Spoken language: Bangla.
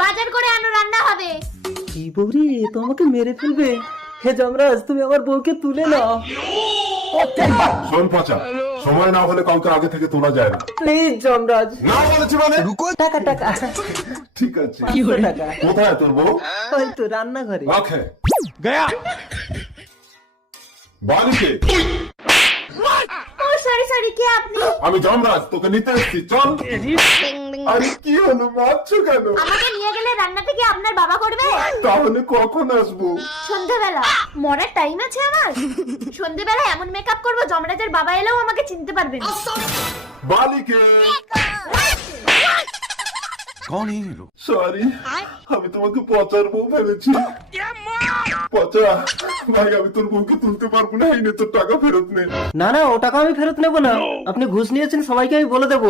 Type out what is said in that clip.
বাজার করে আনো, রান্না হবে। কি বৌরি, তো আমাকে মেরে ফেলবে। হে যমরাজ, তুমি আমার বউকে তুলে নাও শোন পচা, সময় না হলে কাউকে আগে থেকে তোলা যায় না। প্লিজ যমরাজ। না বলেছি মানে? টাকা টাকা ঠিক আছে। 500 টাকা। কোথায় তোর বউ? হয়তো রান্নাঘরে। রাখে বাড়িতে। ও সরি সরি, কে আপনি? আমি যমরাজ, তোকে নিতে এসেছি, চল। আরে কি হলো, মারছো কেন? আমাকে নিয়ে গেলে রান্নাটা কি আপনার বাবা করবে? তাহলে কখন আসবো? সন্ধ্যাবেলা। মরার টাইম আছে আমার? সন্ধ্যাবেলা এমন মেকআপ করবো যমরাজের বাবা এলেও আমাকে চিনতে পারবেন। বালিকে সরি, আমি তোমাকে পচার বউ ভেবেছি। পচা ভাই, আমি তোর বউকে তুলতে পারবো না, এই নে তোর টাকা ফেরত নে। না না, ও টাকা আমি ফেরত নেবো না। আপনি ঘুষ নিয়েছেন, সবাইকে আমি বলে দেবো।